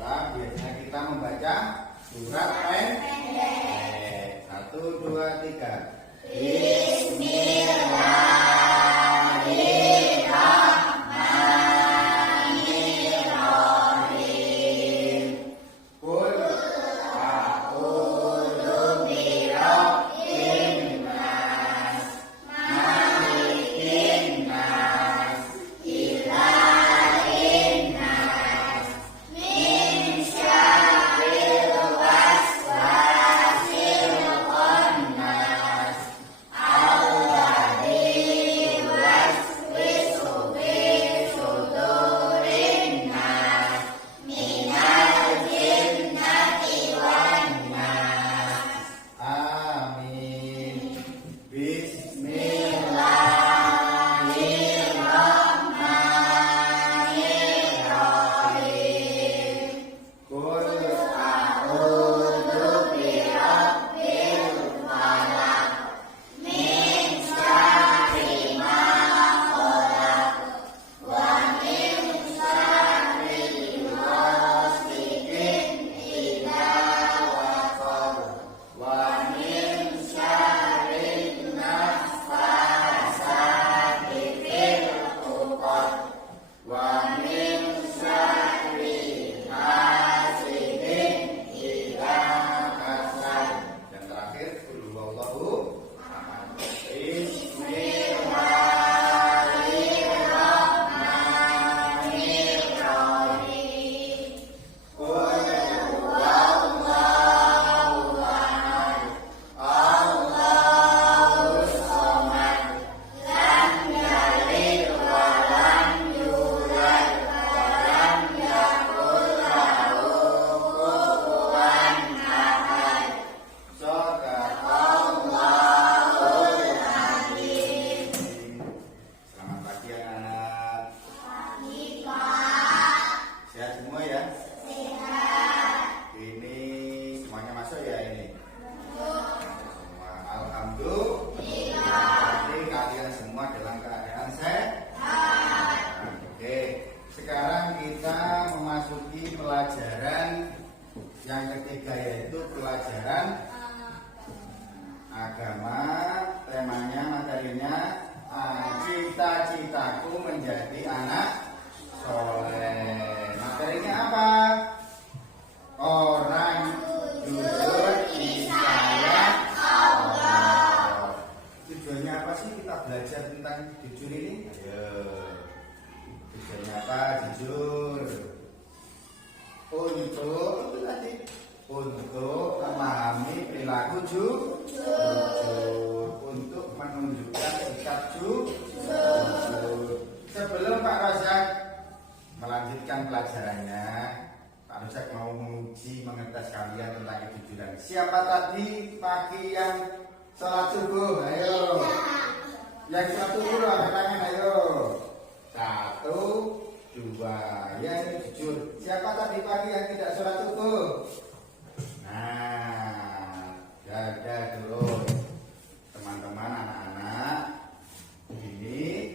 Kedua, biasanya kita membaca surat pendek. 1, 2, 3. Bismillahirrahmanirrahim. Qul a'udzu birabbin nas, malikin nas, ilahin nas, min syarril waswasil khannas, alladzi yuwaswisu fi sudurin nas, minal jinnati wan nas. Amin. Bismillahirrahmanirrahim. Qul a'udzu birabbil falaq, min syarri ma khalaq, wa min syarri ghasiqin idza waqab, wa min syarri naffasati fil 'uqad, wa min syarri hasidin idza hasad. Yang terakhir, qul huwallahu ahad. Bismillahirrahmanirrahim. Qul huwallahu ahad, Allahus samad, lam yalid wa lam yulad wa lam yakul lahu kufuwan ahad. Shadaqallahul azim. Selamat pagi anak. Pagi, Pak. Sehat semua ya? Sehat. Ini semuanya masuk ya ini? Semua. Alhamdulillah. Berarti kalian semua dalam keadaan sehat. Oke. Sekarang kita memasuki pelajaran yang ketiga, yaitu pelajaran agama. Temanya, materinya, cita-citaku menjadi anak soleh. Materinya apa? Orang jujur disayang Allah. Tujuannya apa sih kita belajar tentang jujur ini? Ayo. Tujuannya apa? Jujur. Untuk memahami perilaku jujur, untuk menunjukkan sikap jujur. Sebelum Pak Rozak melanjutkan pelajarannya, Pak Rozak mau menguji mengetes kalian tentang kejujuran. Siapa tadi pagi yang sholat subuh? Ayo. Yang sholat subuh angkat tangan, ayo. 1, 2, ya ini jujur. Siapa tadi pagi yang tidak sholat subuh? Nah, jaga dulu teman-teman, anak-anak. Ini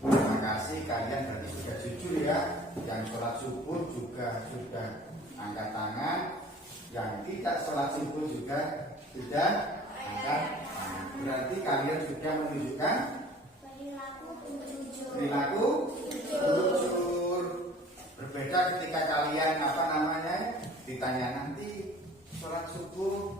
terima kasih kalian berarti sudah jujur ya. Yang sholat subuh juga sudah angkat tangan. Yang tidak sholat subuh juga sudah angkat tangan. Berarti kalian sudah menunjukkan perilaku jujur. Berbeda ketika kalian ditanya nanti sholat subuh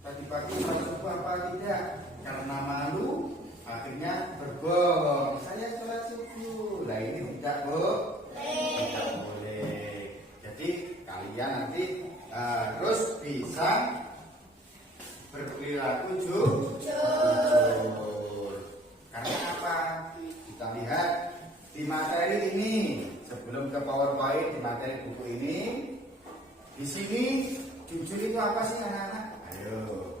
tadi pagi sholat subuh apa tidak, karena malu akhirnya berbohong, saya sholat subuh. Nah ini tidak boleh. Jadi kalian nanti harus bisa berperilaku jujur. Karena apa? Kita lihat di materi ini, sebelum ke PowerPoint, di materi buku ini, di sini jujur itu apa sih anak-anak? Ayo.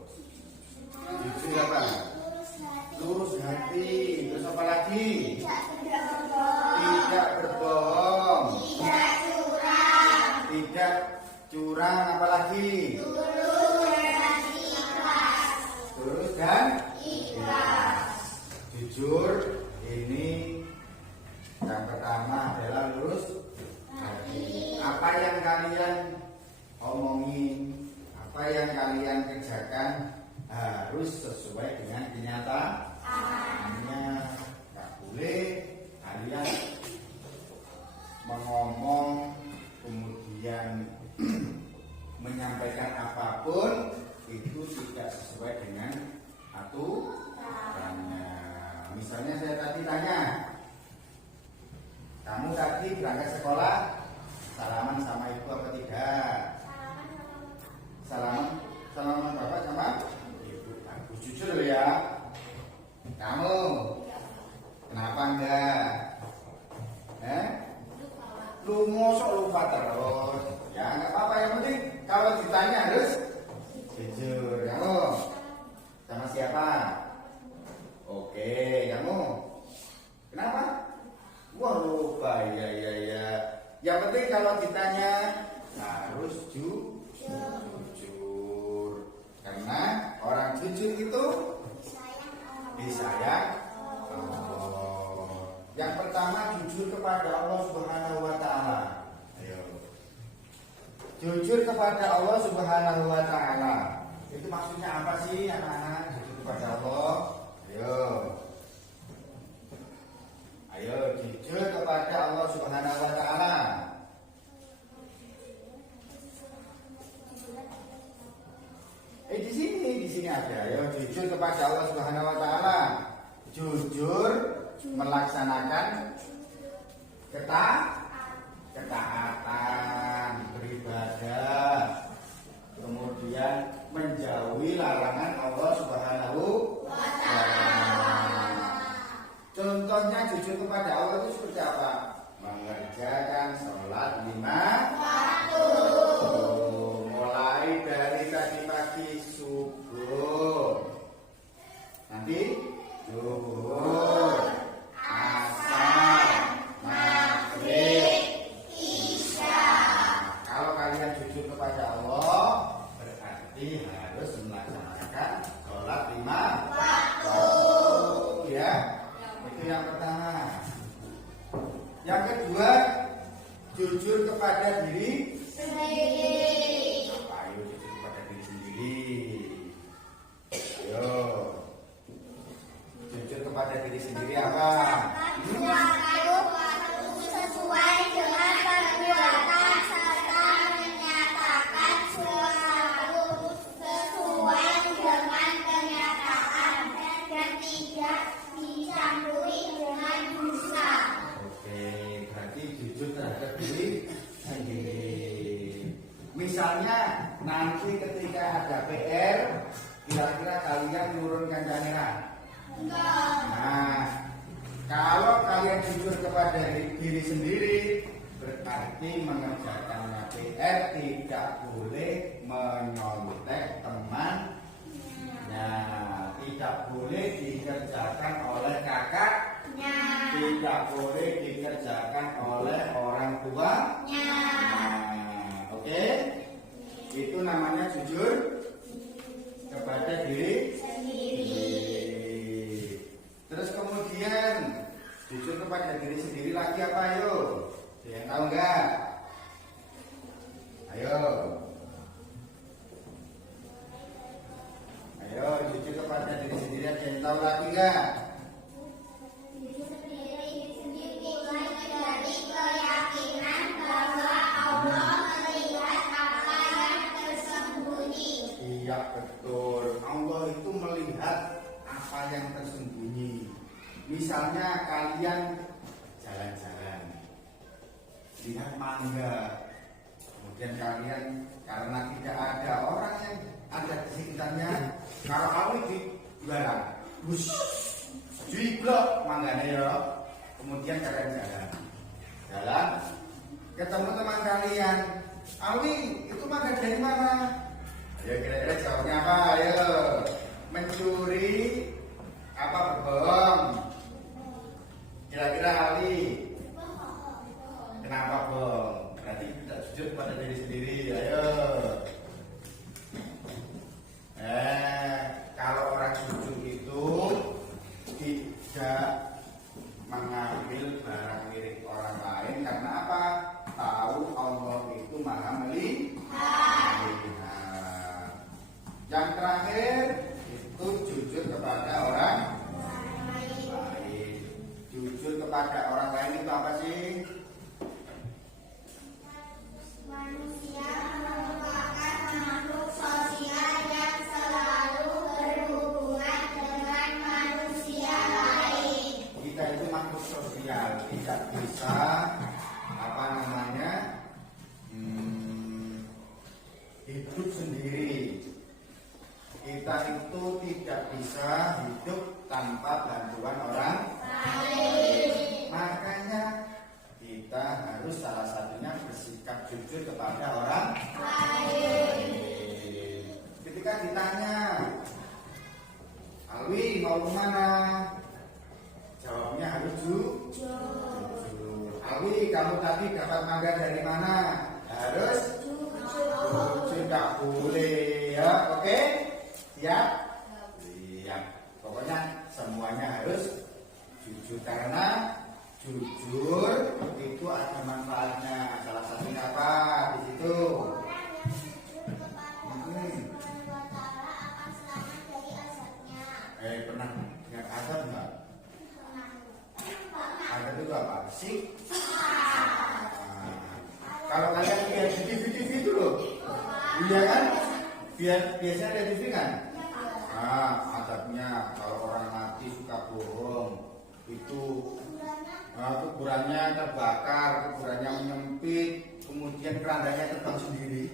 Jujur apa? Lurus hati. Terus apa lagi? Tidak berbohong. Tidak curang. Apa lagi? Tulus dan ikhlas. Jujur ini yang pertama adalah lurus hati. Apa apa yang kalian omongin, apa yang kalian kerjakan harus sesuai dengan kenyataannya. Nggak boleh kalian mengomong kemudian menyampaikan apapun itu tidak sesuai dengan aturannya. Misalnya saya tadi tanya, kamu tadi berangkat sekolah salaman sama ibu apa tidak? Salaman bapak sama ibu. Aku jujur loh ya. Kamu kenapa enggak? Lu mosok lupa terus. Ya enggak apa-apa, yang penting kalau ditanya harus jujur. Kamu sama siapa? Oke, kamu kenapa? Wah lupa, ya. Yang penting kalau ditanya harus jujur. Karena orang jujur itu disayang Allah. Yang pertama jujur kepada Allah Subhanahu wa taala. Ayo. Jujur kepada Allah Subhanahu wa taala. Itu maksudnya apa sih anak-anak? Jujur kepada Allah. Ayo jujur kepada Allah Subhanahu wa taala. Di sini ada. Ayo jujur kepada Allah Subhanahu wa taala. Jujur melaksanakan ketaatan, beribadah. Kemudian menjauhi larangan Allah Subhanahu wa taala. Contohnya jujur kepada Allah itu seperti apa? Mengerjakan sholat 5 waktu. Mulai dari tadi pagi subuh, nanti zuhur, asar, maghrib, isya. Kalau kalian jujur kepada Allah, berarti harus melaksanakan sholat 5 waktu. Ya. Itu yang pertama. Yang kedua, jujur kepada diri sendiri. Ayo jujur kepada diri sendiri. Ayo. Jujur kepada diri sendiri apa? Sesuai dengan perbuatan serta menyatakan sesuatu sesuai dengan kenyataan dan tidak dicampuri dengan dosa. Oke, berarti jujur terhadap diri sendiri. Misalnya nanti ketika ada PR, kira-kira kalian menurunkan kamera? Enggak. Nah, kalau kalian jujur kepada diri sendiri, berarti mengerjakannya PR tidak boleh menyontek teman. Nah, tidak boleh dikerjakan oleh kakak. Tidak boleh dikerjakan oleh orang tua. Oke? Itu namanya jujur kepada diri sendiri. Terus kemudian jujur kepada diri sendiri lagi apa? Ayo, ada yang tahu nggak? Ayo jujur kepada diri sendiri, ada yang tahu lagi nggak? Dari keyakinan bahwa Allah melihat apa yang tersembunyi. Iya betul, Allah itu melihat apa yang tersembunyi. Misalnya kalian jalan-jalan, lihat mangga, kemudian kalian karena tidak ada orang yang ada di sekitarnya, kalau awit di barang, jiblok mangganya ya. Kemudian kalian jalan, ketemu teman kalian, Awi itu mangga dari mana? Ya kira-kira jawabnya apa? Ayo, mencuri apa berbohong? Kira-kira Ali, kenapa bohong? Berarti tidak jujur pada diri sendiri. Ayo. Kalau orang jujur itu tidak mengambil barang milik orang lain karena apa? Tahu Allah itu hidup sendiri. Kita itu tidak bisa hidup tanpa bantuan orang lain. Makanya kita harus salah satunya bersikap jujur kepada orang lain. Ketika ditanya, Alwi mau kemana? Jawabnya harus jujur. Alwi, kamu tadi dapat mangga dari mana? Harus jujur, tidak boleh ya, oke? Siap? Siap. Pokoknya semuanya harus jujur karena jujur itu ada manfaatnya. Salah satunya apa di situ? Pernah dengar azab enggak? Azab itu apa? Sik. Kalau kalian lihat di TV itu loh, iya kan? Biasanya ada TV kan? Nah, azabnya kalau orang mati suka bohong itu kuburannya terbakar, kuburannya menyempit, kemudian kerandanya terbang sendiri.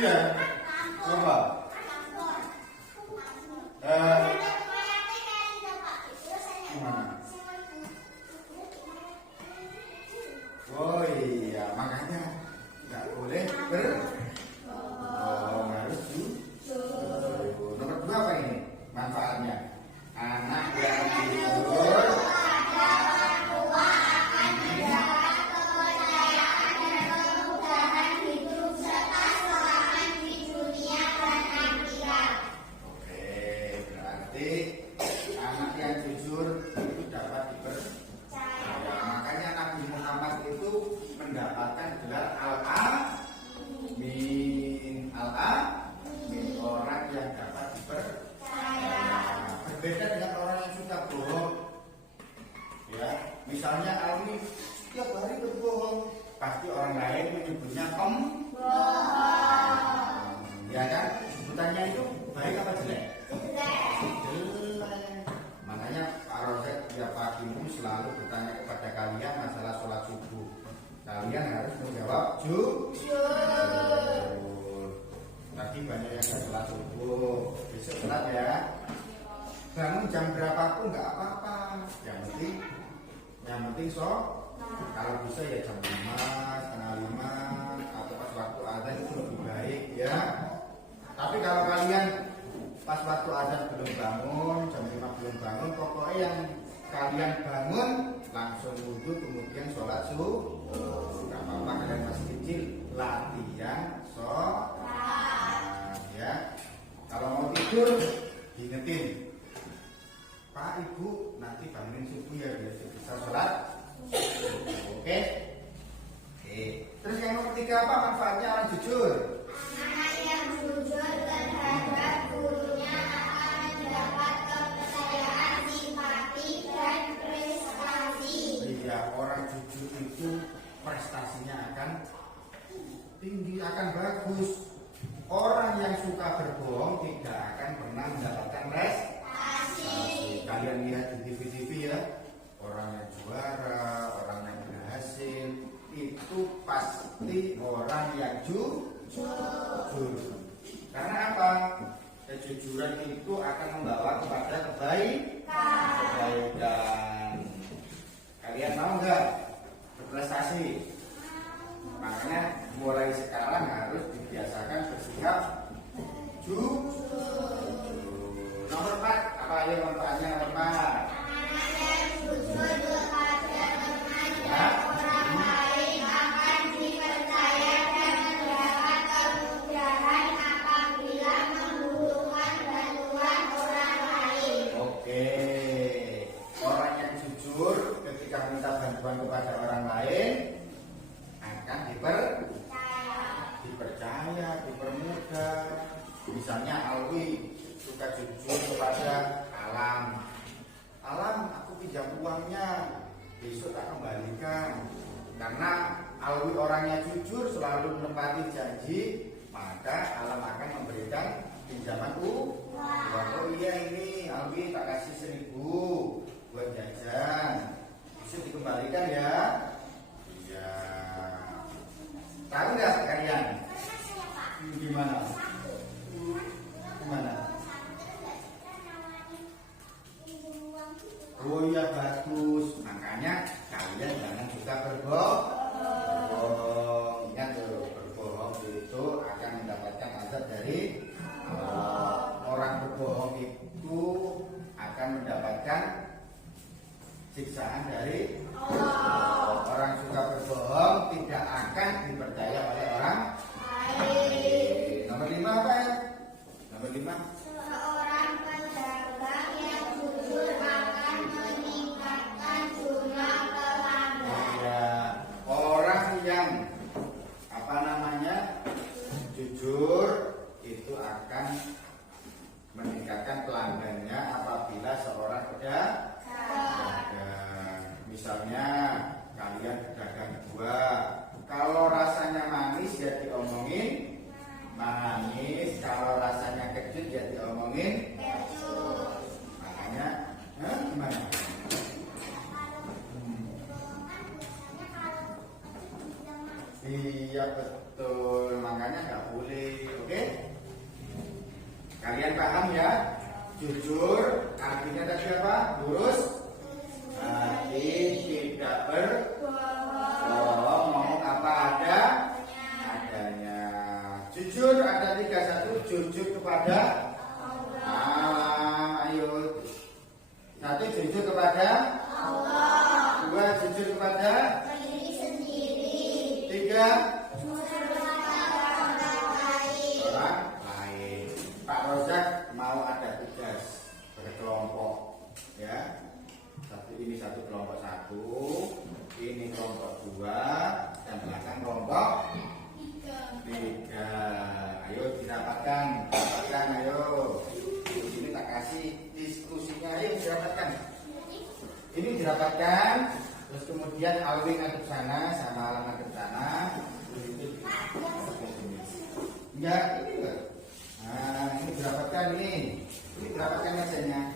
Iya, coba. Gimana? Oh iya, makanya nggak boleh berbohong, harus jujur. Nomor 2 apa ini manfaatnya? Anak yang jujur mendapatkan gelar al-amin. Al-amin, orang yang dapat dipercaya. Berbeda dengan orang yang suka bohong. Ya, misalnya Alwi setiap hari berbohong, pasti orang lain menyebutnya pembohong. Ya kan? Sebutannya itu baik apa jelek? Jelek. Makanya Pak Rozek tiap pagimu selalu bertanya kepada kalian masalah sholat subuh. Kalian harus menjawab jujur. Tadi banyak yang gak sholat subuh, besok sholat ya. Bangun jam berapapun nggak apa-apa. Yang penting kalau bisa ya jam 5, setengah 5, atau pas waktu azan itu lebih baik ya. Tapi kalau kalian pas waktu azan belum bangun, jam 5 belum bangun, pokoknya yang kalian bangun langsung wudhu kemudian sholat subuh. Gak apa-apa, kalian masih kecil, latihan sholat ya. Kalau mau tidur diingetin, Pak Ibu nanti bangunin subuh ya biar bisa sholat. Oke. Terus yang nomor 3 apa manfaatnya orang jujur? Anak yang jujur terhadap gurunya akan mendapat kepercayaan, simpati, dan prestasi. Iya, orang jujur itu prestasinya akan tinggi, akan bagus. Orang yang suka berbohong tidak akan pernah mendapatkan prestasi. Kalian lihat di TV-TV ya, orang yang juara, orang yang berhasil, itu pasti orang yang jujur. Karena apa? Kejujuran itu akan membawa kepada kebaikan. Kalian mau nggak berprestasi? Makanya mulai sekarang harus dibiasakan bersikap jujur. Nomor 4, apa aja manfaatnya nomor 4? Anak yang jujur kepada teman dan orang lain akan dipercaya dan mendapat kemudahan apabila membutuhkan bantuan orang lain. Oke, orang yang jujur ketika minta bantuan kepada orang lain akan dipercaya, dipermudah. Misalnya Alwi suka jujur kepada Alam. Alam, aku pinjam uangnya, besok tak kembalikan. Karena Alwi orangnya jujur, selalu menepati janji, maka Alam akan memberikan pinjaman uang. Oh iya, ini Alwi tak kasih 1.000 buat jajan, besok dikembalikan ya. Iya. Tahu nggak perhatikan apa namanya, jujur itu akan meningkatkan pelanggannya apabila seorang pedagang. Misalnya kalian pedagang buah, kalau rasanya manis ya diomongin manis, kalau rasanya kecut ya diomongin kecut. Makanya gimana? Iya betul, makanya nggak boleh. Oke? Kalian paham ya? Jujur artinya tadi apa? Lurus hati, tidak berbohong, ngomong apa adanya. Jujur ada 3. 1, jujur kepada Allah. Ayo. 1, jujur kepada Allah. 2, jujur kepada diri sendiri. 3, orang lain. Pak Rozak mau ada tugas berkelompok, ya. Ini satu kelompok 1, ini kelompok 2, dan belakang kelompok 3. Ayo dirapatkan, ayo. Di sini tak kasih diskusinya, ayo dirapatkan. Ini dirapatkan, terus kemudian Alwin ngadep sana, sama Alam ngadep sana. Enggak, ini enggak. Nah, ini dirapatkan ini. Ini dirapatkan mejanya.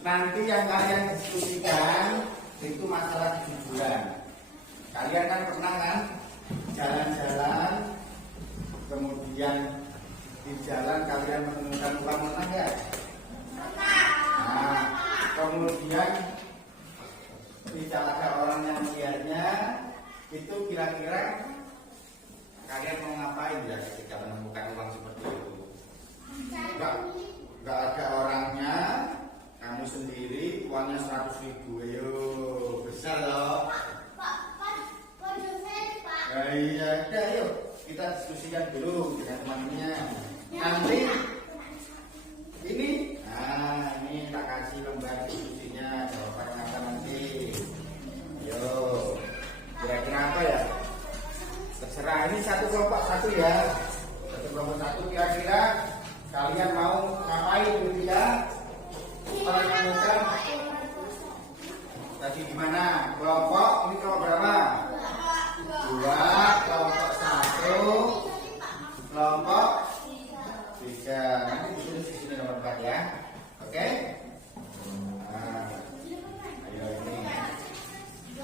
Nanti yang kalian diskusikan itu masalah kejujuran. Kalian kan pernah kan jalan-jalan, kemudian di jalan kalian menemukan uang mana ya? Nah, kemudian tidak ada orang yang melihatnya, itu kira-kira kalian mau ngapain ya ketika menemukan uang seperti itu? Enggak ada orangnya. Kamu sendiri, uangnya 100.000, ayo besar loh. Pak, Iya, ayo kita diskusikan dulu dengan temannya. Nanti ini, ini tak kasih lembar diskusinya, jawabannya apa nanti. Yo, kira-kira apa ya? Terserah, ini satu kelompok 1 ya. Satu kelompok 1 kira-kira kalian mau ngapain ketika menemukan tadi gimana? Kelompok ini kelompok berapa? 2, kelompok 1, kelompok 3. Nanti ditulis di sini nomor 4 ya. Oke? Nah, ayo ini.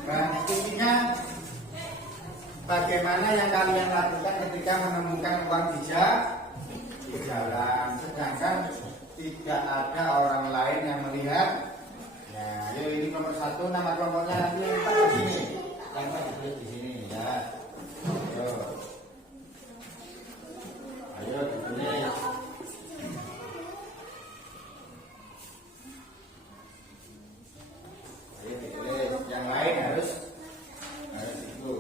Nah, diskusinya bagaimana yang kalian lakukan ketika menemukan uang di jalan, sedangkan tidak ada orang lain yang melihat. Nah, ayo ini nomor 1, nama kelompoknya nanti lempar di sini. Lempar ditulis di sini ya. Ayo ditulis. Ayo ditulis. Yang lain harus itu.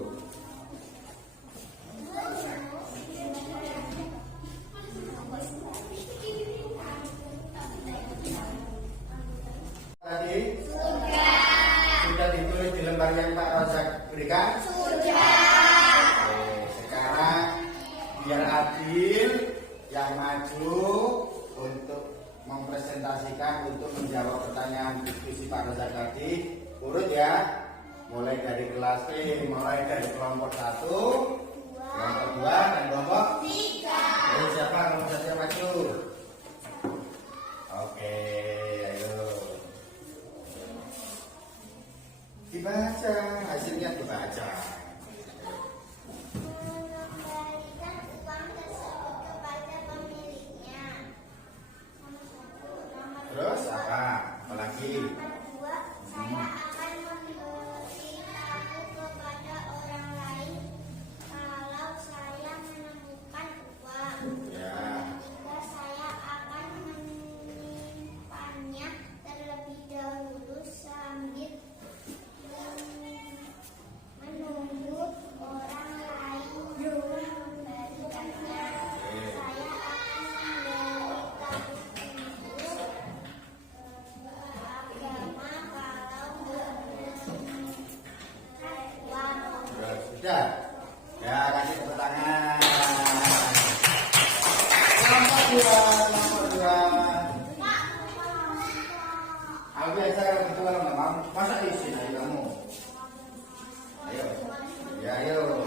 Tadi sudah ditulis di lembar yang Pak Rozak berikan? Sudah. Sekarang biar adil, yang maju untuk mempresentasikan, untuk menjawab pertanyaan diskusi Pak Rozak tadi, urut ya. Mulai dari kelas mulai dari kelompok 1, kelompok 2, dan kelompok 3. Jadi siapa kelompok 1 yang maju? Oke, ayo. Dibaca, hasilnya dibaca. Sudah? Ya, kasih tepuk tangan. Nomor 2, nomor 2. Aku biasa betul kalau nggak mau. Masa izin ayo kamu? Ayo. Ya, ayo.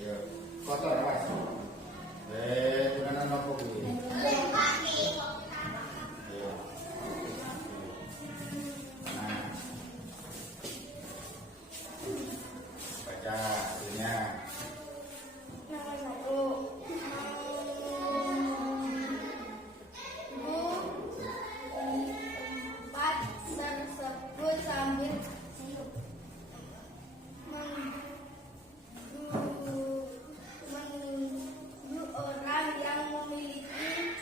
Ayo. Kotor ya, Mas. Tunanan apa kuwi? Ayo. Nah. Baca hasilnya. Nomor 1. Empat tersebut sambil menuju orang yang memiliki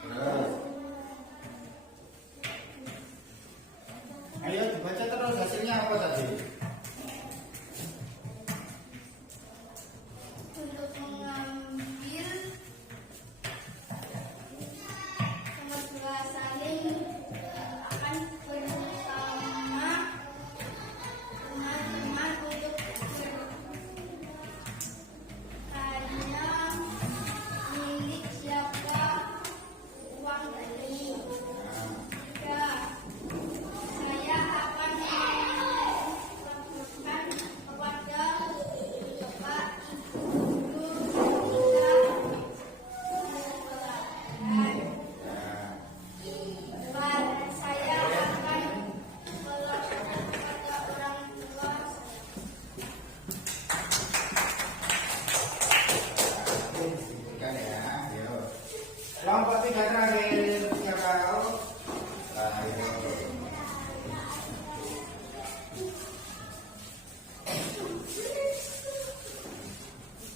Terus. Ayo dibaca terus hasilnya apa tadi? untuk mengambil nomor 2 saling akan bersama teman-teman untuk bertanya milik siapa uang ini. Ya, saya akan melakukan kepada Bapak Ibu guru kita dan saya akan melakukan kepada orang tua Disebutkan ya. Ayo. Kelompok 3 terakhir siapa kau? Ayo.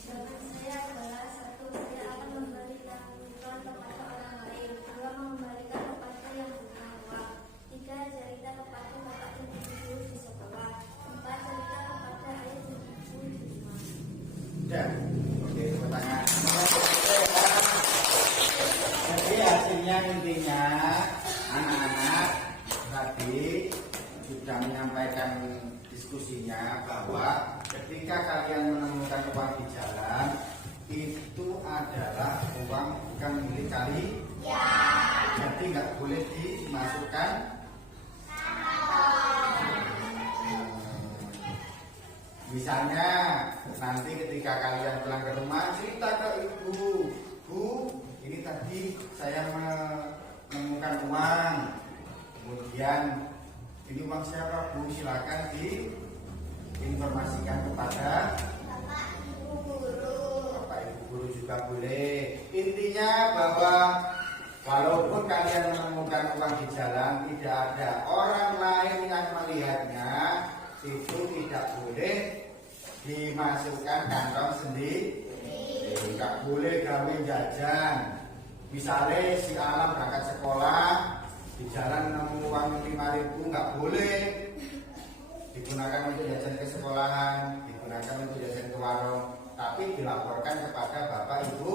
Jawaban saya adalah 1. Saya akan memberikan uang kepada orang lain. 2. Mengembalikan kepada yang punya uang. 3. Cerita kepada bapak ibu guru di sekolah. 4. Cerita kepada ayah dan ibu di rumah. Sudah. Oke, tepuk tangan. Jadi hasilnya intinya anak-anak tadi sudah menyampaikan diskusinya bahwa ketika kalian menemukan uang di jalan itu adalah uang bukan milik kalian. Jadi nggak boleh dimasukkan. Misalnya nanti ketika kalian pulang ke rumah cerita ke ibu, Bu, ini tadi saya menemukan uang. Kemudian ini uang siapa, Bu? Silakan diinformasikan kepada Bapak ibu guru. Bapak Ibu guru juga boleh. Intinya bahwa walaupun kalian menemukan uang di jalan, tidak ada orang lain yang melihatnya, itu tidak boleh dimasukkan kantong sendiri. Nggak boleh gawe jajan. Misalnya si Alam berangkat sekolah, di jalan nemu uang 5.000, nggak boleh digunakan untuk jajan ke sekolahan, digunakan untuk jajan ke warung, tapi dilaporkan kepada Bapak Ibu.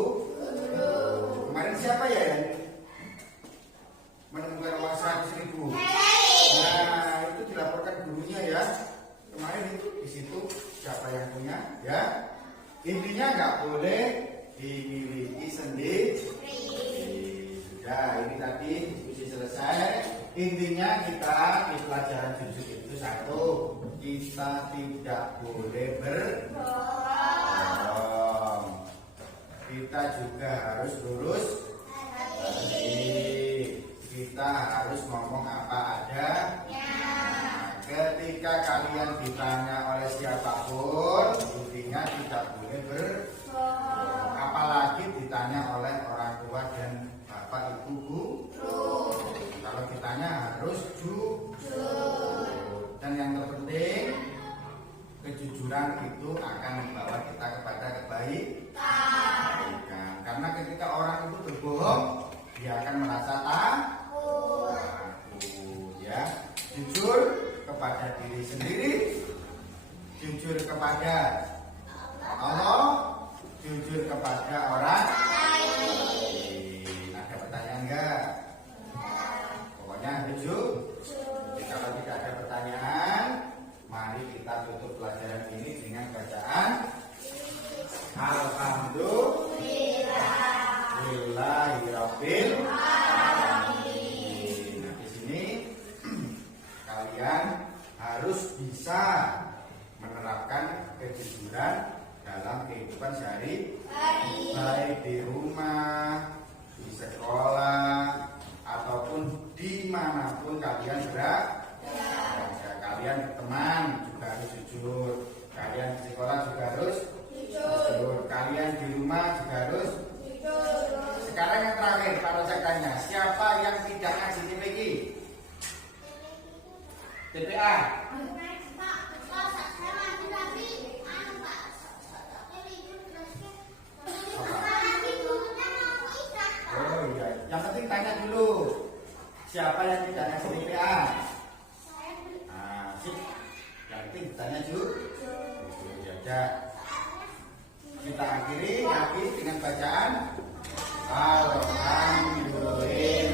Kemarin siapa ya yang menemukan uang 100.000? Nah, itu dilaporkan gurunya ya. Kemarin itu di situ siapa yang punya ya. Intinya nggak boleh dimiliki sendiri. Sudah, ini tadi diskusi selesai. Intinya kita di pelajaran jujur itu 1, kita tidak boleh berbohong. Kita juga harus lurus hati. Kita harus ngomong apa adanya. Ketika kalian ditanya oleh siapapun, intinya tidak boleh berbohong. Apalagi ditanya oleh orang tua dan bapak ibu guru. Kalau ditanya harus jujur. Dan yang terpenting, kejujuran itu akan membawa kita kepada kebaikan. Karena ketika orang itu berbohong, dia akan merasa takut. Ya, jujur kepada diri sendiri, jujur kepada Allah, jujur kepada orang lain. Ada pertanyaan enggak? Pokoknya jujur. Jadi kalau tidak ada pertanyaan harus bisa menerapkan kejujuran dalam kehidupan sehari-hari, baik di rumah, di sekolah, ataupun dimanapun kalian berada. Kalian berteman juga harus jujur, kalian di sekolah juga harus jujur, kalian di rumah juga harus jujur. Sekarang yang terakhir, Pak Rozak tanya, siapa yang tidak ngaji TPQ? TPA? Oh iya, yang penting tanya dulu, siapa yang tidak ngaji TPA? Nah, sip. Yang penting tanya dulu. Ya, kita akhiri dengan bacaan Alhamdulillah.